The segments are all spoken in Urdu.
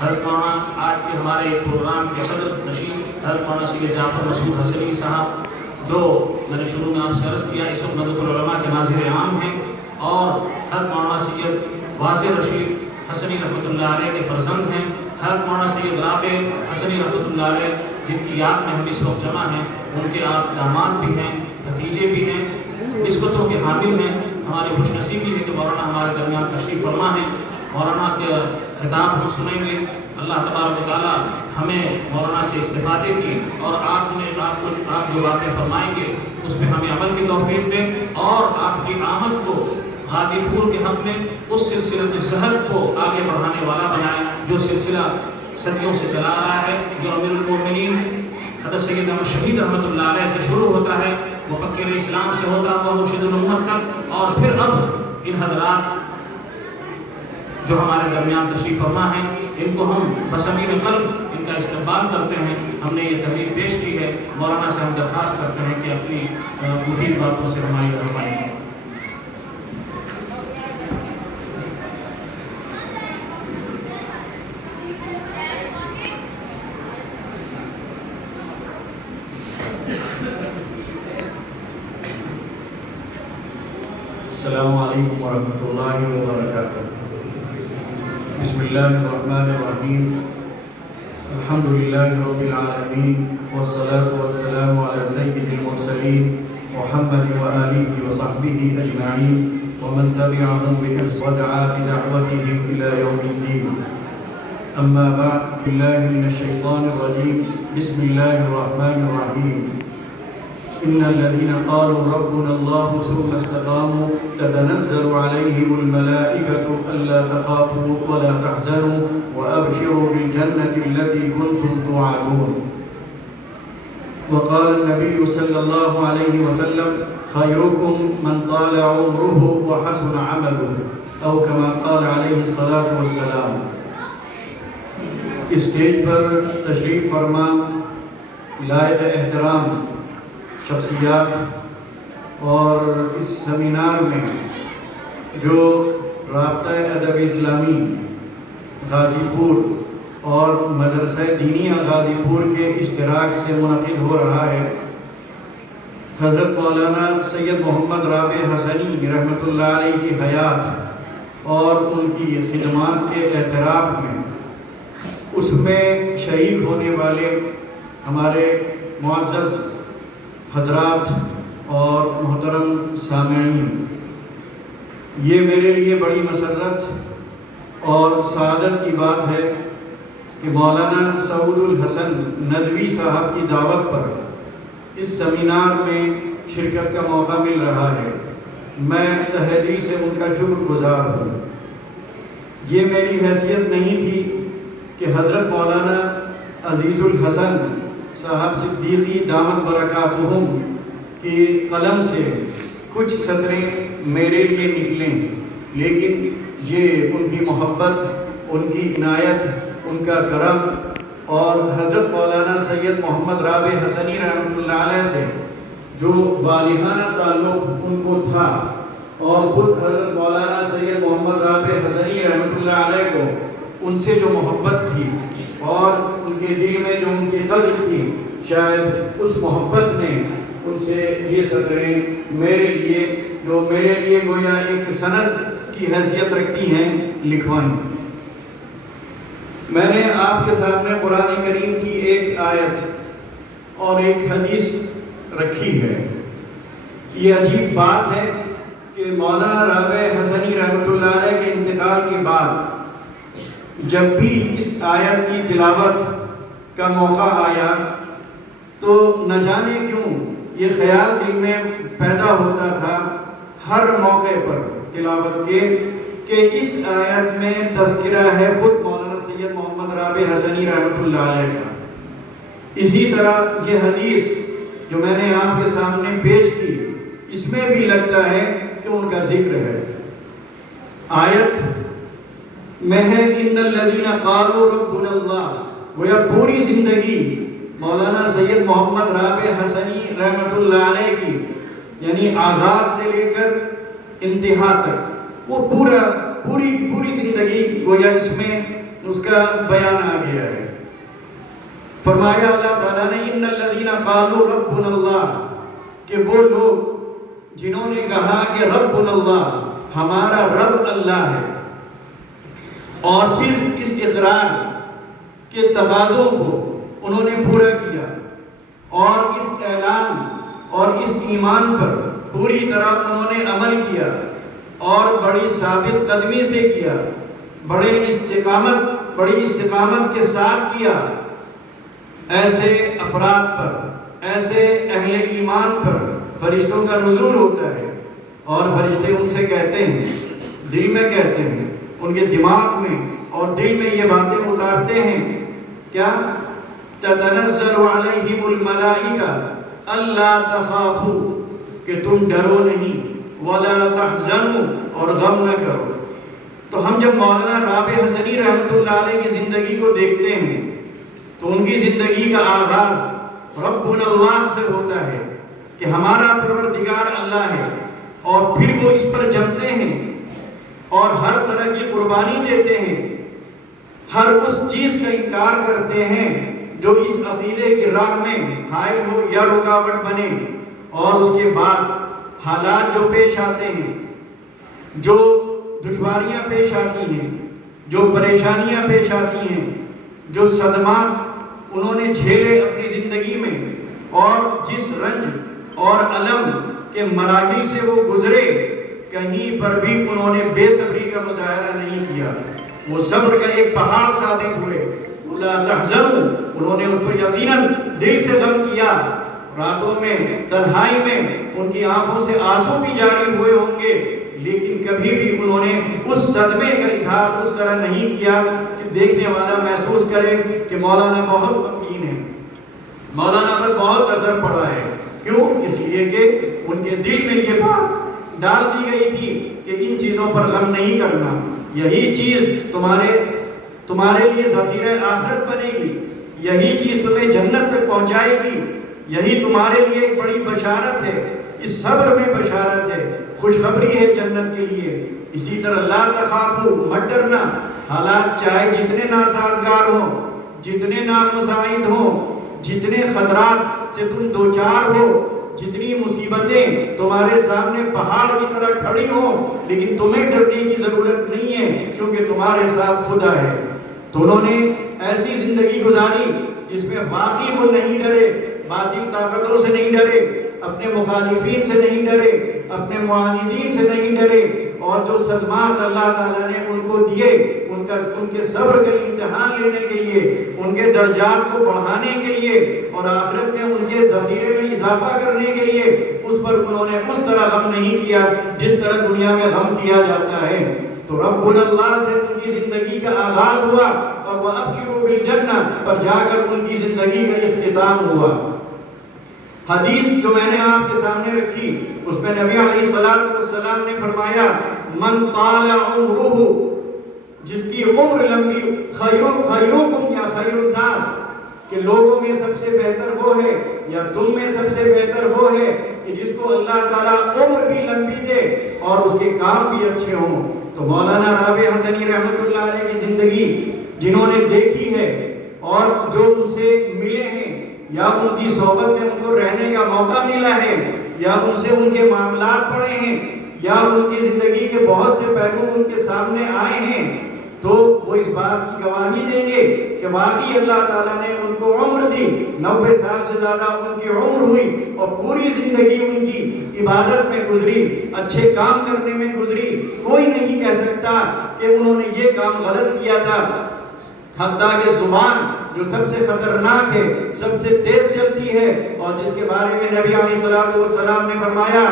حضرت مولانا آج کے ہمارے پروگرام کے صدر نشین حضرت مولانا سید جعفر مسعود حسنی صاحب، جو میں نے شروع میں آپ سے عرض کیا اس وقت مدت العلماء کے ناظر عام ہیں، اور حضرت مولانا سید واضح رشید حسنی رحمۃ اللہ علیہ کے فرزند ہیں، حضرت مولانا سید رابع حسنی رحمۃ اللہ علیہ جن کی یاد میں ہم اس وقت جمع ہیں، ان کے آپ داماد بھی ہیں، بھتیجے بھی ہیں، نسبتوں کے حامل ہیں۔ ہماری خوش نصیبی ہے کہ مولانا ہمارے درمیان تشریف فرما ہیں۔ مولانا کے خطاب ہم سنیں گے۔ اللہ تبارک و تعالیٰ ہمیں مولانا سے استفادے کی اور آپ جو باتیں فرمائیں گے اس پہ ہمیں عمل کی توفیق دیں، اور آپ کی آمد کو غازی پور کے حق میں اس سلسلہ زہر کو آگے بڑھانے والا بنائیں جو سلسلہ صدیوں سے چلا رہا ہے، جو امیر المومنین حضرت سید احمد شہید رحمۃ اللہ علیہ سے شروع ہوتا ہے، مفکر اسلام سے ہوتا ہوا مرشد الامت تک، اور پھر اب ان حضرات جو ہمارے درمیان تشریف فرما ہیں، ان کو ہم بصمیم قلب ان کا استقبال کرتے ہیں۔ ہم نے یہ تحریر پیش کی ہے، مولانا سے ہم درخواست کرتے ہیں کہ اپنی مفید باتوں سے ہماری رہنمائی کریں۔ السلام علیکم ورحمۃ اللہ وبرکاتہ۔ بسم اللہ الرحمن الرحیم، الحمد للہ رب العالمین، والصلاة والسلام علی سید المرسلین محمد وآلہ وصحبہ اجمعین، ومن تبعهم بإحسان ودعا بدعوتهم إلى يوم الدین۔ اما بعد، باللہ من الشیطان الرجیم، بسم اللہ الرحمن الرحیم۔ إن الذين قالوا ربنا الله ثم استقاموا تتنزل عليهم الملائكة ألا تخافوا ولا تحزنوا وأبشروا بالجنة التي كنتم توعدون۔ وقال النبي صلى الله عليه وسلم خيركم من طال عمره وحسن عمله، أو كما قال عليه الصلاة والسلام۔ اسٹیج پر تشریف فرما لائق احترام شخصیات اور اس سیمینار میں جو رابطہ ادب اسلامی غازی پور اور مدرسہ دینیہ غازی پور کے اشتراک سے منعقد ہو رہا ہے، حضرت مولانا سید محمد رابع حسنی رحمۃ اللہ علیہ کی حیات اور ان کی خدمات کے اعتراف میں، اس میں شریک ہونے والے ہمارے معزز حضرات اور محترم سامعین، یہ میرے لیے بڑی مسرت اور سعادت کی بات ہے کہ مولانا سعود الحسن ندوی صاحب کی دعوت پر اس سیمینار میں شرکت کا موقع مل رہا ہے۔ میں تہہ دل سے ان کا شکر گزار ہوں۔ یہ میری حیثیت نہیں تھی کہ حضرت مولانا عزیز الحسن صاحب صدیقی دامت برکاتہم کی قلم سے کچھ سطریں میرے لیے نکلیں، لیکن یہ ان کی محبت، ان کی عنایت، ان کا کرم، اور حضرت مولانا سید محمد رابع حسنی رحمۃ اللہ علیہ سے جو والہانہ تعلق ان کو تھا، اور خود حضرت مولانا سید محمد رابع حسنی رحمۃ اللہ علیہ کو ان سے جو محبت تھی اور ان کے دل میں جو ان کی قدر تھی، شاید اس محبت نے ان سے یہ سطریں میرے لیے گویا ایک سند کی حیثیت رکھتی ہیں، لکھوائیں۔ میں نے آپ کے سامنے قرآن کریم کی ایک آیت اور ایک حدیث رکھی ہے۔ یہ عجیب بات ہے کہ مولانا رابع حسنی رحمۃ اللہ علیہ کے انتقال کے بعد جب بھی اس آیت کی تلاوت کا موقع آیا تو نہ جانے کیوں یہ خیال دل میں پیدا ہوتا تھا ہر موقع پر تلاوت کے کہ اس آیت میں تذکرہ ہے خود مولانا سید محمد رابع حسنی رحمۃ اللہ علیہ کا۔ اسی طرح یہ حدیث جو میں نے آپ کے سامنے پیش کی، اس میں بھی لگتا ہے کہ ان کا ذکر ہے۔ آیت میں ہے ان الذین قالوا ربنا اللہ، گویا پوری زندگی مولانا سید محمد رابع حسنی رحمۃ اللہ علیہ کی، یعنی آغاز سے لے کر انتہا تک، وہ پوری زندگی گویا اس میں اس کا بیان آ گیا ہے۔ فرمایا اللہ تعالیٰ نے ان الذین قالوا ربنا اللہ، کہ وہ لوگ جنہوں نے کہا کہ ربنا اللہ، ہمارا رب اللہ ہے، اور پھر اس اقرار کے تقاضوں کو انہوں نے پورا کیا اور اس اعلان اور اس ایمان پر پوری طرح انہوں نے عمل کیا اور بڑی ثابت قدمی سے کیا، بڑی استقامت کے ساتھ کیا، ایسے افراد پر، ایسے اہل ایمان پر فرشتوں کا نزول ہوتا ہے، اور فرشتے ان سے کہتے ہیں، دل میں کہتے ہیں، ان کے دماغ میں اور دل میں یہ باتیں اتارتے ہیں، کیا؟ تتنزل علیہم الملائکہ الا تخافوا، کہ تم ڈرو نہیں، ولا تحزنوا، اور غم نہ کرو۔ تو ہم جب مولانا رابع حسنی رحمۃ اللہ علیہ کی زندگی کو دیکھتے ہیں تو ان کی زندگی کا آغاز ربنا اللہ سے ہوتا ہے کہ ہمارا پروردگار اللہ ہے، اور پھر وہ اس پر جمتے ہیں اور ہر طرح کی قربانی دیتے ہیں، ہر اس چیز کا انکار کرتے ہیں جو اس عقیدے کی راہ میں حائل ہو یا رکاوٹ بنے، اور اس کے بعد حالات جو پیش آتے ہیں، جو دشواریاں پیش آتی ہیں، جو پریشانیاں پیش آتی ہیں، جو صدمات انہوں نے جھیلے اپنی زندگی میں، اور جس رنج اور علم کے مراحل سے وہ گزرے، کہیں پر بھی انہوں نے بے صبری کا مظاہرہ نہیں کیا، وہ صبر کا ایک پہاڑ ثابت ہوئے۔ وَلَا تَحْزَنُوا، انہوں نے اس پر یقیناً دل سے غم کیا، راتوں میں تنہائی میں ان کی آنکھوں سے آنسو بھی جاری ہوئے ہوں گے، لیکن کبھی بھی انہوں نے اس صدمے کا اظہار اس طرح نہیں کیا کہ دیکھنے والا محسوس کرے کہ مولانا بہت غمگین ہے، مولانا پر بہت اثر پڑا ہے۔ کیوں؟ اس لیے کہ ان کے دل میں یہ بات ڈال دی گئی تھی کہ ان چیزوں پر غم نہیں کرنا، یہی چیز تمہارے لیے ذخیرہ آخرت بنے گی، یہی چیز تمہیں جنت تک پہنچائے گی، یہی تمہارے لیے ایک بڑی بشارت ہے، اس صبر میں بشارت ہے، خوشخبری ہے جنت کے لیے۔ اسی طرح لا تخافوا، مت ڈرنا، حالات چاہے جتنے ناسازگار ہوں، جتنے نامساعد ہوں، جتنے خطرات سے تم دوچار ہو، جتنی مصیبتیں تمہارے سامنے پہاڑ کی طرح کھڑی ہوں، لیکن تمہیں ڈرنے کی ضرورت نہیں ہے، کیونکہ تمہارے ساتھ خدا ہے۔ تو انہوں نے ایسی زندگی گزاری جس میں واقعی وہ نہیں ڈرے، باطل طاقتوں سے نہیں ڈرے، اپنے مخالفین سے نہیں ڈرے، اپنے معاندین سے نہیں ڈرے، اور جو صدمات اللہ تعالیٰ نے ان کو دیے، ان کے صبر کا امتحان لینے کے لیے، ان کے درجات کو بڑھانے کے لیے، اور آخرت میں ان کے ذخیرے میں اضافہ کرنے کے لیے، اس پر انہوں نے اس طرح غم نہیں کیا جس طرح دنیا میں غم کیا جاتا ہے۔ تو رب اللہ سے ان کی زندگی کا آغاز ہوا، اور وَأَبْشِرُوا بِالْجَنَّةِ پر جا کر ان کی زندگی کا اختتام ہوا۔ حدیث جو میں نے آپ کے سامنے رکھی، اس میں نبی علیہ السلام نے فرمایا، من طال عمرہ، جس کی عمر لمبی، خیرکم یا خیر الناس، کہ لوگوں میں سب سے بہتر وہ ہے یا تم میں سب سے بہتر وہ ہے کہ جس کو اللہ تعالیٰ عمر بھی لمبی دے اور اس کے کام بھی اچھے ہوں۔ تو مولانا رابع حسنی رحمۃ اللہ علیہ کی زندگی جنہوں نے دیکھی ہے اور جو ان سے ملے ہیں، یا ان کی صحبت میں ان کو رہنے کا موقع ملا ہے، یا ان سے ان کے معاملات پڑے ہیں، یا ان کی زندگی کے بہت سے پہلو ان کے سامنے آئے ہیں، تو وہ اس بات کی گواہی دیں گے کہ واقعی اللہ تعالیٰ نے ان کو عمر دی، 90 سال سے زیادہ ان کی عمر ہوئی، اور پوری زندگی ان کی عبادت میں گزری، اچھے کام کرنے میں گزری۔ کوئی نہیں کہہ سکتا کہ انہوں نے یہ کام غلط کیا تھا، حتیٰ کہ زبان جو سب سے خطرناک ہے، سب سے تیز چلتی ہے، اور جس کے بارے میں نبی علیہ السلام نے فرمایا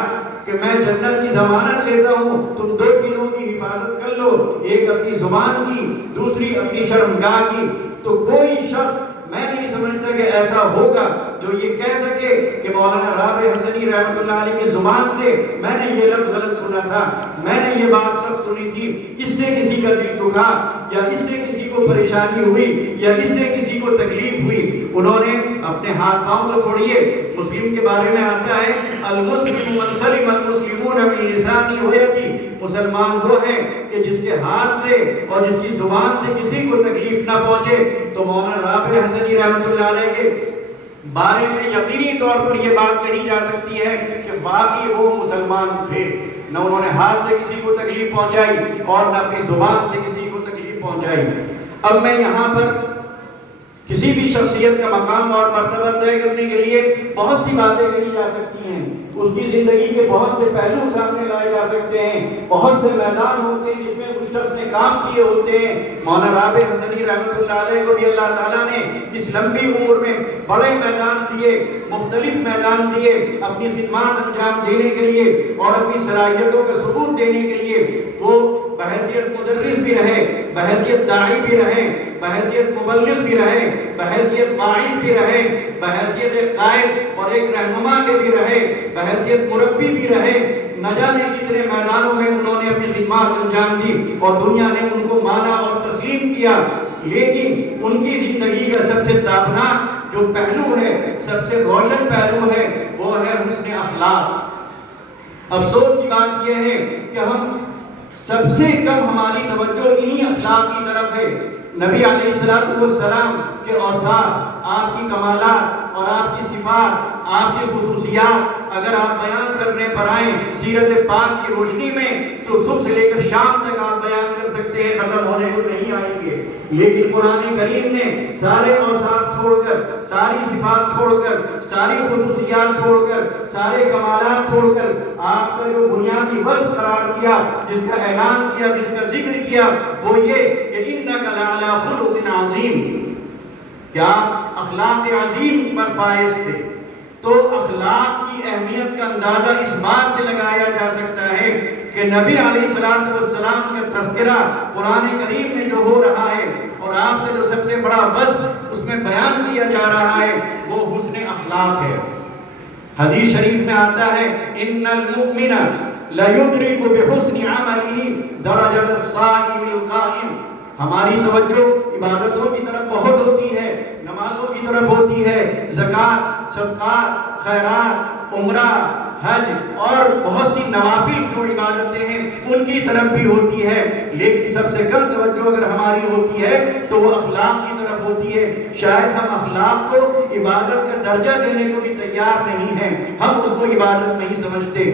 کہ میں جنت کی ضمانت لیتا ہوں، تم دو چیزوں کی حفاظت کر لو، ایک اپنی زبان کی، دوسری اپنی شرمگاہ کی۔ تو کوئی شخص، میں نہیں سمجھتا کہ ایسا ہوگا جو یہ کہہ سکے کہ مولانا رابع حسنی رحمۃ اللہ علیہ کی زبان سے میں نے یہ لفظ غلط سنا تھا، میں نے یہ بات سخت سنی تھی، اس سے کسی کا دل دکھا، یا اس سے کسی کو پریشانی ہوئی، یا اس سے کسی کو تکلیف ہوئی۔ انہوں نے اپنے ہاتھ پاؤں تو چھوڑیے، مسلم کے بارے میں آتا ہے، المسلم من سلم المسلمون من لسانہ و یدہ، مسلمان وہ ہے کہ کہ جس کے ہاتھ سے اور جس کی زبان سے کسی کو تکلیف نہ پہنچے، تو مولانا رابع حسنی رحمۃ اللہ علیہ کے بارے میں یقینی طور پر یہ بات کہی جا سکتی ہے کہ باقی وہ مسلمان تھے، نہ انہوں نے ہاتھ سے کسی کو تکلیف پہنچائی اور نہ اپنی زبان سے کسی کو تکلیف پہنچائی۔ اب میں یہاں پر کسی بھی شخصیت کا مقام اور مرتبہ طے کرنے کے لیے بہت سی باتیں کہی جا سکتی ہیں، اس کی زندگی کے بہت سے پہلو سامنے لائے جا سکتے ہیں، بہت سے میدان ہوتے ہیں جس میں اس شخص نے کام کیے ہوتے ہیں۔ مولانا رابع حسنی رحمۃ اللہ علیہ کو بھی اللہ تعالیٰ نے اس لمبی عمر میں بڑے میدان دیے، مختلف میدان دیے اپنی خدمات انجام دینے کے لیے اور اپنی صلاحیتوں کا ثبوت دینے کے لیے۔ وہ بحیثیت مدرس بھی رہے، بحیثیت داعی بھی رہے، بحیثیت مبلغ بھی رہے، بحیثیت واعظ بھی رہے، بحیثیت ایک قائد اور ایک رہنما کے بھی رہے، بحیثیت مربی بھی رہے۔ نہ جانے کتنے میدانوں میں انہوں نے اپنی خدمات انجام دی اور دنیا نے ان کو مانا اور تسلیم کیا، لیکن ان کی زندگی کا سب سے تابناک جو پہلو ہے، سب سے روشن پہلو ہے، وہ ہے حسن اخلاق۔ افسوس کی بات یہ ہے کہ ہم سب سے کم ہماری توجہ انہی اخلاق کی طرف ہے۔ نبی علیہ السلام کے اوصاف، آپ کی کمالات اور آپ کی صفات، آپ کی خصوصیات اگر آپ بیان کرنے پر آئیں سیرت پاک کی روشنی میں تو صبح سے لے کر شام تک آپ بیان کر سکتے ہیں، ختم ہونے کو نہیں آئیں گے۔ لیکن قرآن کریم نے سارے اوصاف چھوڑ کر، ساری صفات چھوڑ کر، ساری خصوصیات چھوڑ کر، سارے کمالات چھوڑ کر آپ کا جو بنیادی وصف قرار کیا، جس کا اعلان کیا، جس کا ذکر کیا، وہ یہ کہ اِنَّكَ لَعَلَىٰ خُلُقٍ عَظِيمٍ، کیا اخلاق عظیم پر فائز تھے۔ تو اخلاق کی اہمیت کا اندازہ اس بات سے لگایا جا سکتا ہے کہ نبی علیہ السلام کا تذکرہ قرآن کریم میں جو ہو رہا ہے اور آپ کا جو سب سے بڑا وصف اس میں بیان کیا جا رہا ہے وہ حسن اخلاق ہے۔ حدیث شریف میں آتا ہے ان المؤمن لَيُدْرِكُ بِحُسْنِ عَمَلِهِ دَرَجَةَ الصَّائِمِ الْقَائِمِ۔ ہماری توجہ عبادتوں کی طرف بہت ہوتی ہے، نمازوں کی طرف ہوتی ہے، زکوٰۃ، صدقات، خیرات، عمرہ، حج اور بہت سی نوافل جو عبادتیں ہیں ان کی طرف بھی ہوتی ہے، لیکن سب سے کم توجہ اگر ہماری ہوتی ہے تو وہ اخلاق کی طرف ہوتی ہے۔ شاید ہم اخلاق کو عبادت کا درجہ دینے کو بھی تیار نہیں ہیں، ہم اس کو عبادت نہیں سمجھتے۔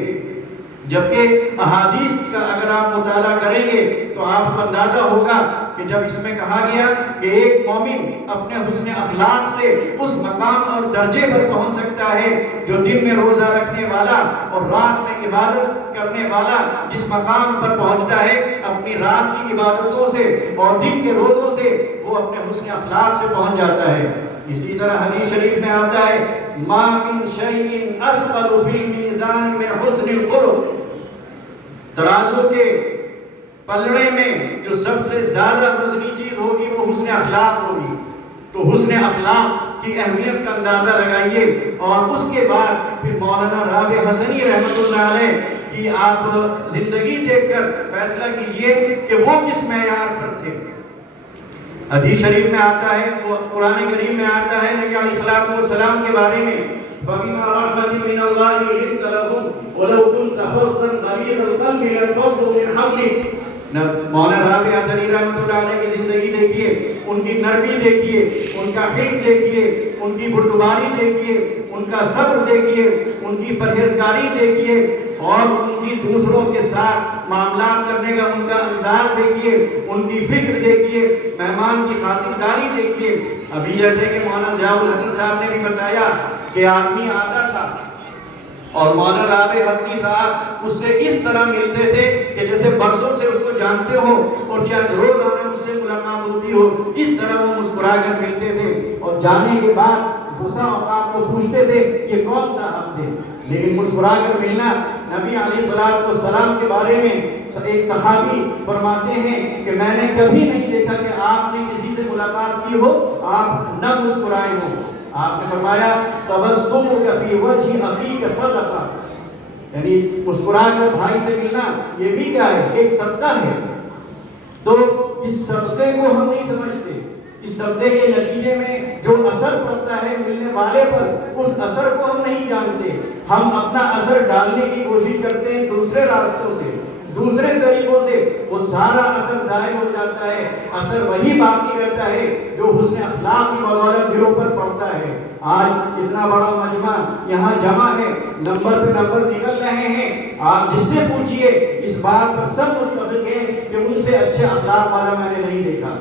جبکہ احادیث کا اگر آپ مطالعہ کریں گے تو آپ کو اندازہ ہوگا کہ جب اس میں کہا گیا کہ ایک مومن اپنے حسن اخلاق سے اس مقام اور درجے پر پہنچ سکتا ہے جو دن میں روزہ رکھنے والا اور رات میں عبادت کرنے والا جس مقام پر پہنچتا ہے اپنی رات کی عبادتوں سے اور دن کے روزوں سے، وہ اپنے حسن اخلاق سے پہنچ جاتا ہے۔ اسی طرح حدیث شریف میں آتا ہے ما من شیء اثقل فی المیزان من حسن الخلق، ترازو کے پلڑے میں جو سب سے زیادہ وزنی چیز ہوگی وہ حسن اخلاق ہوگی۔ تو حسن اخلاق کی اہمیت کا اندازہ لگائیے اور اس کے بعد پھر مولانا رابع حسنی رحمۃ اللہ علیہ کی آپ زندگی دیکھ کر فیصلہ کیجئے کہ وہ کس معیار پر تھے۔ حدیث شریف میں آتا ہے، وہ قرآن کریم میں آتا ہے نبی علیہ السلام کے بارے میں فَبِمَا رَحْمَةٍ مِّنَ اللَّهِ لِنتَ لَهُمْ وَلَوْ كُنْتَ فَظًّا غَلِيظَ الْقَلْبِ لَانفَضُّوا مِنْ حَوْلِكَ۔ مولانا رابع حسنی رحمۃ اللہ علیہ کی زندگی دیکھیے، ان کی نرمی دیکھیے، ان کا حلم دیکھیے، ان کی بردباری دیکھیے، ان کا صبر دیکھیے، ان کی پرہیزگاری دیکھیے اور ان کی دوسروں کے ساتھ معاملات کرنے کا ان کا انداز دیکھیے، ان کی فکر دیکھیے، مہمان کی خاطرداری دیکھیے۔ ابھی جیسے کہ مولانا ضیاء الحسن صاحب نے بھی بتایا کہ آدمی آتا تھا اور مولانا رابع حسنی صاحب اس سے اس طرح ملتے تھے کہ جیسے برسوں سے اس کو جانتے ہو اور شاید روزانہ اس سے ملاقات ہوتی ہو، اس طرح وہ مسکرا کر ملتے تھے اور جانے کے بعد غصہ اوقات کو پوچھتے تھے یہ کون سا حق تھے، لیکن مسکرا کر ملنا۔ نبی علیہ السلام کے بارے میں ایک صحابی فرماتے ہیں کہ میں نے کبھی نہیں دیکھا کہ آپ نے کسی سے ملاقات کی ہو آپ نہ مسکرائے ہو۔ آپ نے فرمایا تبسمک فی وجہ اخیک صدقہ، یعنی مسکرا کر بھائی سے ملنا یہ بھی کیا ہے، ایک صدقہ ہے۔ تو اس صدقے کو ہم نہیں سمجھتے، اس صدقے کے نتیجے میں جو اثر پڑتا ہے ملنے والے پر اس اثر کو ہم نہیں جانتے، ہم اپنا اثر ڈالنے کی کوشش کرتے ہیں دوسرے راستوں سے، دوسرے طریقوں سے وہ سارا اثر ظاہر ہو جاتا ہے. اثر وہی باقی رہتا ہے جو حسن اخلاق کی بدولت دلوں پر پڑتا ہے. آج اتنا بڑا مجمع یہاں جمع ہے, نمبر پہ نمبر نکل رہے ہیں. آپ جس سے پوچھئے اس بات پر سب متفق ہیں کہ ان سے اچھے اخلاق والا میں نے نہیں دیکھا.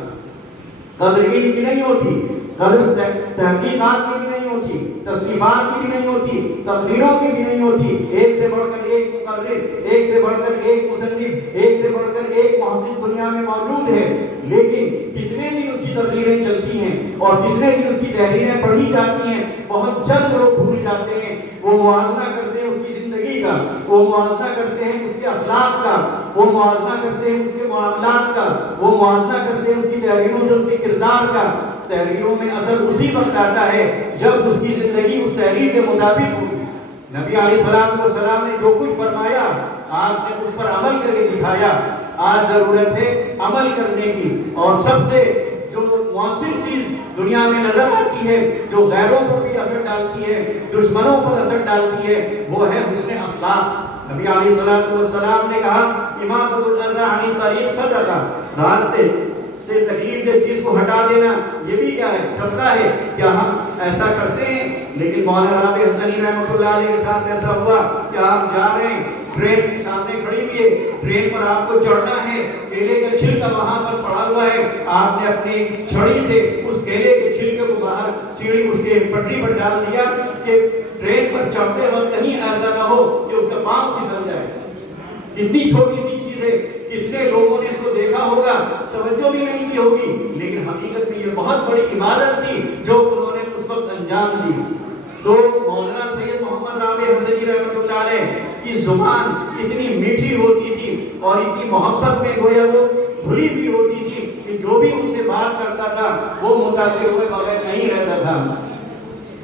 قدر علم کی نہیں ہوتی, قدر تحقیقات کی بھی نہیں ہوتی, تصنیفات کی بھی نہیں ہوتی, تقریروں کی بھی نہیں ہوتی. ایک سے بڑھ کر ایک مقرر, ایک سے بڑھ کر ایک مصنف, ایک سے بڑھ کر ایک محدث دنیا میں موجود ہے, لیکن کتنے دن اس کی تقریریں چلتی ہیں اور کتنے دن اس کی تحریریں پڑھی جاتی ہیں. بہت جلد لوگ بھول جاتے ہیں. وہ موازنہ کرتے ہیں اس کی زندگی کا, وہ موازنہ کرتے ہیں اس کے اخلاق کا, وہ موازنہ کرتے ہیں اس کے معاملات کا, وہ موازنہ کرتے ہیں اس کی تحریروں سے اس کے کردار کا. تحریروں میں اثر اسی وقت آتا ہے جب اس کی زندگی اس تحریر کے مطابق ہوگی. نبی علیہ السلام نے جو کچھ فرمایا آپ نے اس پر عمل کر کے دکھایا. آج ضرورت ہے عمل کرنے کی, اور سب سے جو مؤثر چیز دنیا میں نظر آتی ہے, جو غیروں پر بھی اثر ڈالتی ہے, دشمنوں پر اثر ڈالتی ہے, وہ ہے حسن اخلاق. نبی علیہ السلام نے کہا اماطۃ الاذی عن الطریق صدقہ, راستے سے تکلیف دہ چیز کو ہٹا دینا یہ بھی کیا ہے, صدقہ ہے. کیا ہم ایسا کرتے ہیں؟ لیکن مولانا رابع حسنی رحمۃ اللہ علیہ کے ساتھ ایسا ہوا کہ آپ جا رہے ہیں, ٹرین سامنے کھڑی ہوئی ہے, ٹرین پر آپ کو چڑھنا ہے, کیلے کا چھلکا وہاں پر پڑا ہوا ہے, آپ نے اپنی چھڑی سے اس کیلے کے چھلکے کو باہر سیڑھی اس کے پٹری پر ڈال دیا کہ ٹرین پر چڑھتے وقت کہیں ایسا نہ ہو کہ اس کا پاؤں پھسل جائے. کتنی چھوٹی سی چیز ہے, کتنے لوگوں نے اس کو دیکھا ہوگا, توجہ بھی نہیں کی ہوگی, لیکن حقیقت میں یہ بہت بڑی عبادت تھی جو انہوں نے اس وقت انجام دی. تو مولانا سید محمد رابع حسنی رحمۃ اللہ علیہ کی زبان اتنی میٹھی ہوتی تھی اور اتنی محبت میں گویا وہ دھلی بھی ہوتی تھی کہ جو بھی ان سے بات کرتا تھا وہ متاثر ہوئے بغیر نہیں رہتا تھا.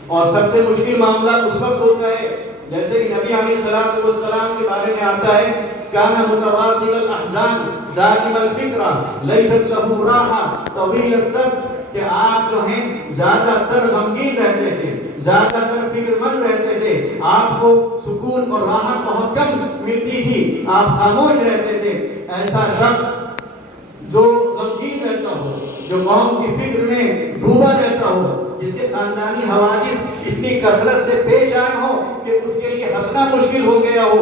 اور سب سے مشکل معاملہ اس وقت ہوتا ہے جیسے کہ نبی علیہ السلام کے بارے میں آتا ہے کان متواصل الاحزان دائم الفکرہ لیست له راحہ طویل الصبر, کہ آپ جو ہیں زیادہ تر غمگین رہتے تھے, زیادہ تر فکر مند رہتے تھے, آپ کو سکون اور راحت بہت کم ملتی تھی, آپ خاموش رہتے تھے. ایسا شخص جو غمگین رہتا ہو, جو قوم کی فکر میں ڈوبا رہتا ہو, جس کے خاندانی حوادث اتنی کثرت سے پیش آئے ہوں کہ اس کے لیے ہنسنا مشکل ہو گیا ہو,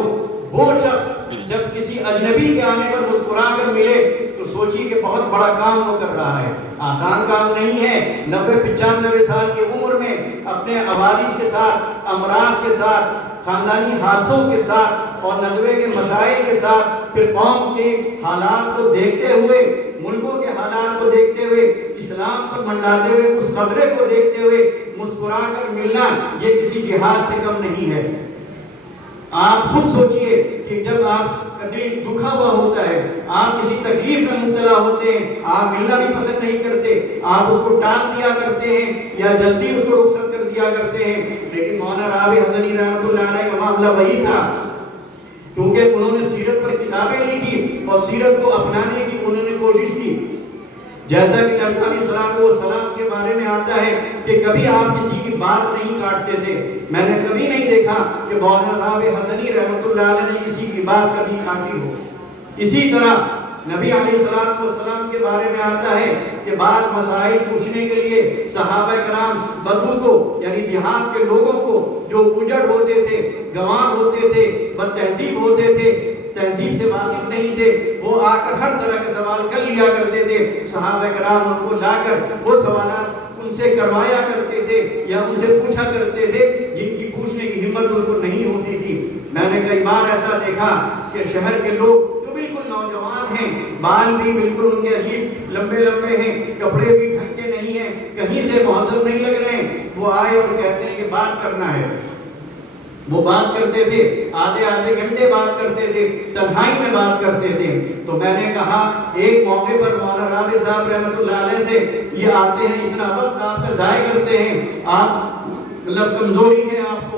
وہ شخص جب کسی اجنبی کے آنے پر مسکرا کر ملے تو سوچیے کہ بہت بڑا کام وہ کر رہا ہے. آسان کام نہیں ہے 90-95 سال کی عمر میں اپنے حوادث کے ساتھ, امراض کے ساتھ, خاندانی حادثوں کے ساتھ اور ندوے کے مسائل کے ساتھ, پھر قوم کے حالات کو دیکھتے ہوئے, ملکوں کے حالات کو دیکھتے ہوئے, اسلام پر منڈلاتے ہوئے اس خطرے کو دیکھتے ہوئے مسکرا کر ملنا یہ کسی جہاد سے کم نہیں ہے. آپ خود سوچئے کہ جب آپ کا دل دکھا ہوا ہوتا ہے, آپ کسی تکلیف میں مبتلا ہوتے ہیں, آپ ملنا بھی پسند نہیں کرتے, آپ اس کو ٹال دیا کرتے ہیں یا جلدی اس کو رخصت کر دیا کرتے ہیں. لیکن مولانا رابع حسنی رحمۃ اللہ علیہ کا معاملہ وہی تھا, کیونکہ انہوں نے سیرت پر کتابیں لکھی اور سیرت کو اپنانے کی انہوں نے کوشش کی. جیسا کہ نبی علیہ السلام کے بارے میں آتا ہے کہ کبھی آپ کسی کی بات نہیں کاٹتے تھے. میں نے کبھی نہیں دیکھا کہ مولانا رابع حسنی رحمۃ اللہ علیہ نے کسی کی بات کبھی کاٹی ہو. اسی طرح نبی علیہ السلام کے بارے میں آتا ہے کہ بعض مسائل پوچھنے کے لیے صحابہ کرام بدو کو یعنی دیہات کے لوگوں کو جو اجڑ ہوتے تھے, گنوار ہوتے تھے, بد تہذیب ہوتے تھے, تہذیب سے واقف نہیں تھے, وہ آ کر ہر طرح کے سوال کر لیا کرتے تھے. صحابہ کرام ان کو لا کر وہ سوالات ان سے کروایا کرتے تھے یا ان سے پوچھا کرتے تھے جن کی پوچھنے کی ہمت ان کو نہیں ہوتی تھی. میں نے کئی بار ایسا دیکھا کہ شہر کے لوگ جو بالکل نوجوان ہیں, بال بھی بالکل ان کے عجیب لمبے لمبے ہیں, کپڑے بھی ڈھنگ کے نہیں ہیں, کہیں سے مہذب نہیں لگ رہے ہیں, وہ آئے اور کہتے ہیں کہ بات کرنا ہے. وہ بات کرتے تھے, آدھے گھنٹے بات کرتے تھے, تنہائی میں بات کرتے تھے. تو میں نے کہا ایک موقع پر مولانا رابع صاحب رحمۃ اللہ علیہ سے یہ آتے ہیں, اتنا وقت آپ کا ضائع کرتے ہیں, آپ مطلب کمزوری ہے, آپ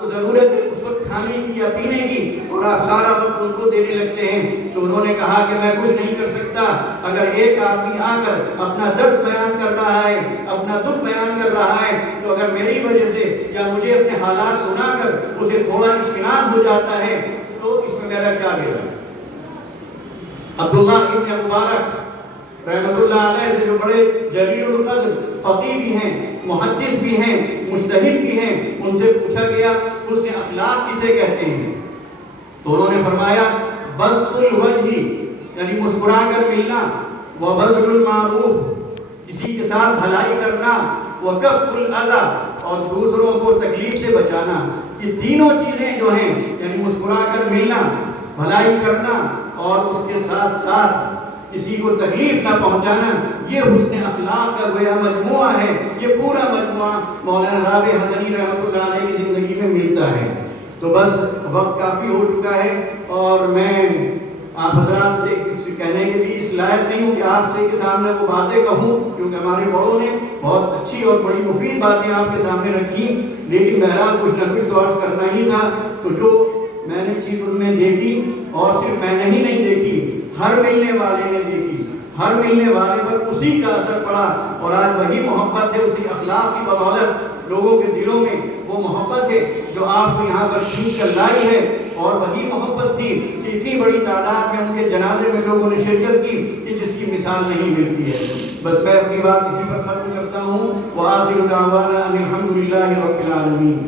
کو ضرورت ہے اس وقت کھانے کی یا پینے کی, اور آپ سارا وقت ان کو دینے لگتے ہیں. تو انہوں نے کہا کہ میں کچھ نہیں کر سکتا, اگر ایک آدمی آ کر اپنا درد بیان کر رہا ہے, اپنا دکھ بیان کر رہا ہے, تو اگر میری وجہ سے یا مجھے اپنے حالات سنا کر اسے تھوڑا اطمینان ہو جاتا ہے تو اس میں میرا کیا گرا. عبداللہ ابن مبارک رحمۃ اللہ علیہ سے جو بڑے جلیل القدر فقیہ بھی ہیں، محدث بھی ہیں، مجتہد بھی ہیں، ان سے پوچھا گیا حسن اخلاق کسے کہتے ہیں؟ تو انہوں نے فرمایا بسط الوجہ یعنی مسکرا کر ملنا، وبذل المعروف کسی کے ساتھ بھلائی کرنا، وکف الاذی اور دوسروں کو تکلیف سے بچانا۔ یہ تینوں چیزیں جو ہیں یعنی مسکرا کر ملنا، بھلائی کرنا اور اس کے ساتھ ساتھ کسی کو تکلیف نہ پہنچانا، یہ حسن اخلاق کا گویا مجموعہ ہے۔ یہ پورا مجموعہ مولانا رابع حسنی رحمۃ اللہ علیہ کی زندگی میں ملتا ہے۔ تو بس وقت کافی ہو چکا ہے اور میں آپ حضرات سے کچھ کہنے کے بھی اس لائق نہیں ہوں کہ آپ سے کے سامنے وہ باتیں کہوں، کیونکہ ہمارے بڑوں نے بہت اچھی اور بڑی مفید باتیں آپ کے سامنے رکھی، لیکن بہرحال کچھ نہ کچھ تو عرض کرنا ہی تھا۔ تو جو میں نے چیز ان میں دیکھی، اور صرف میں نے ہی نہیں دیکھی، ہر ملنے والے نے دیکھی، ہر ملنے والے پر اسی کا اثر پڑا، اور آج وہی محبت ہے، اسی اخلاق کی بدولت لوگوں کے دلوں میں وہ محبت ہے جو آپ کو یہاں پر کھینچ کر لائی ہے، اور وہی محبت تھی کہ اتنی بڑی تعداد میں ان کے جنازے میں لوگوں نے شرکت کی کہ جس کی مثال نہیں ملتی ہے۔ بس میں اپنی بات اسی پر ختم کرتا ہوں۔ وآخر دعوانا ان الحمد للہ رب العالمین۔